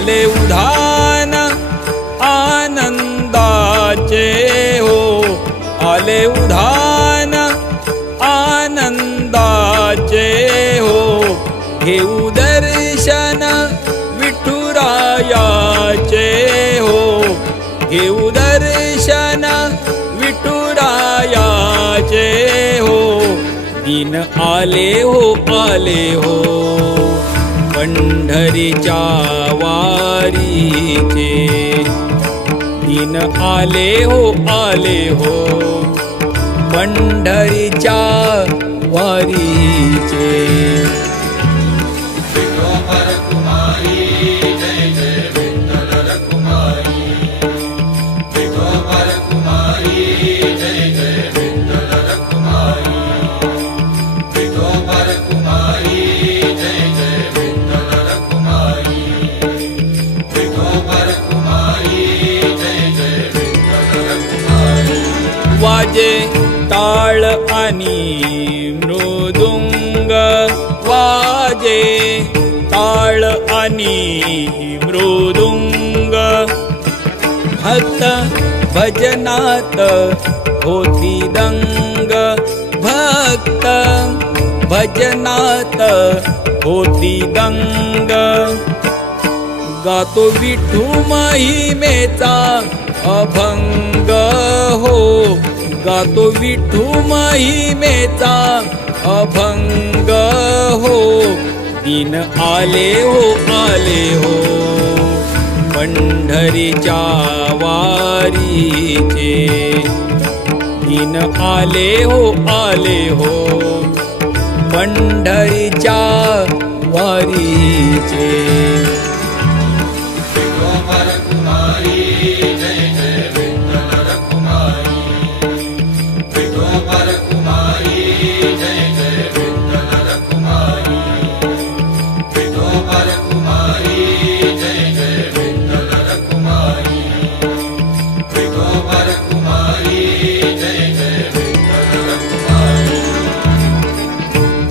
आले उधाण आनंदाचे हो, आले उधाण आनंदाचे हो, घेऊ दर्शन विठुरायाचे हो, घेऊ दर्शन विठुरायाचे हो, दिन आले हो पंढरीच्या वारीचे, दिन आले हो पंढरीच्या वारीचे। वाजे टाळ आणि मृदुंग, वाजे टाळ आणि मृदुंग, भक्त भजनात होती दंग, भक्त भजनात होती दंग, गातो विठू महिमेचा अभंग हो, गातो विठू महिमेचा अभंग हो, दिन आले हो पंढरीच्या वारीचे, दिन आले हो पंढरीच्या वारीचे।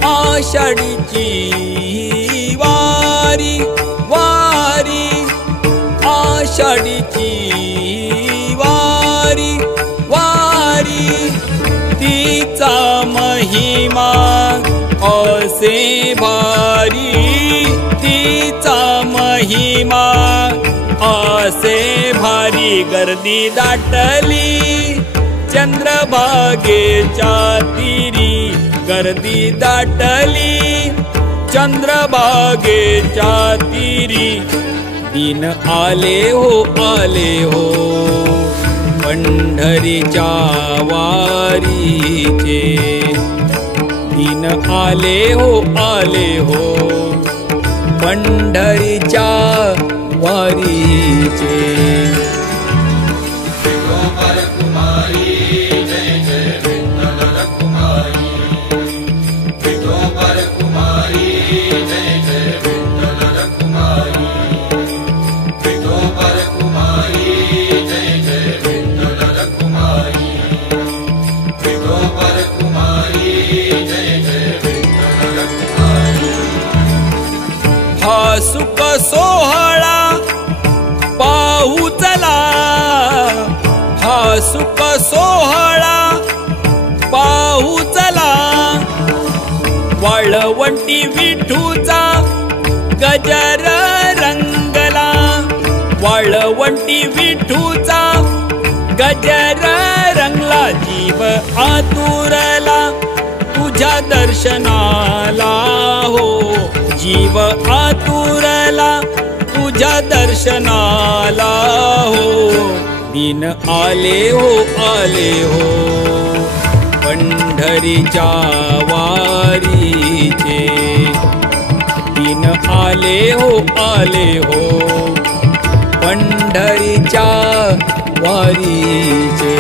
आषाढीची वारी वारी, आषाढीची वारी वारी, तिचा महिमा असे भारी, तिचा महिमा असे भारी, गर्दी दाटली चंद्रभागेच्या तीरी, गर्दी दाटली चंद्रभागेच्या तीरी, दिन आले हो पंढरीच्या वारीचे, दिन आले हो पंढरीच्या वारीचे। हा सुख सोहळा पाहू चला, हा सुख सोहळा पाहू चला, वाळवंटी विठूचा गजर रंगला, वाळवंटी विठूचा गजर रंगला, जीव आतुरला तुझ्या दर्शनाला हो, जीव आतुरला तुझ्या दर्शनाला हो, दिन आले हो पंढरीच्या वारीचे, दिन आले हो पंढरीच्या वारीचे।